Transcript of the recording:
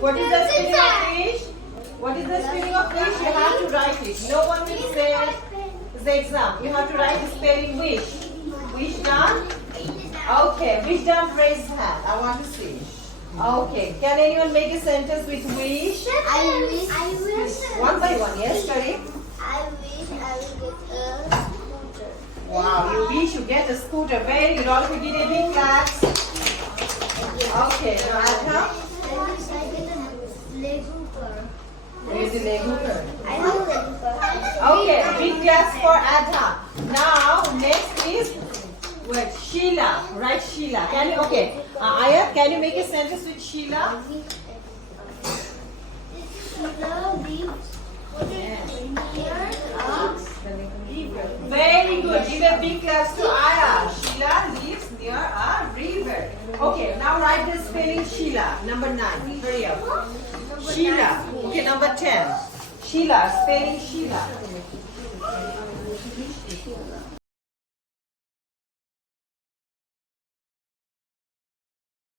What is the spelling of fish? What is the spelling of fish? You have to write it. No one will say the exam. You have to write the spelling wish. Wish done? Okay. Wish done, raise hand. I want to see. Okay. Can anyone make a sentence with wish? I wish. One by one. Yes, Karim? I wish I will get a scooter. Wow, you wish you get a scooter. Very good. All of you give a big clap. Okay, now Adha. I wish I get a Lego car. Where is the Lego car? I want Lego car. Okay, big claps for Adha. Now, next is wait, Sheila. Right, Sheila. Can you, okay. Ayat, can you make a sentence with Sheila? Very good. Give a big claps to Aya. Sheila lives near a river. Okay, now write the spelling Sheila. Number 9. Hurry up. Sheila. Okay, number 10. Sheila. Spelling Sheila.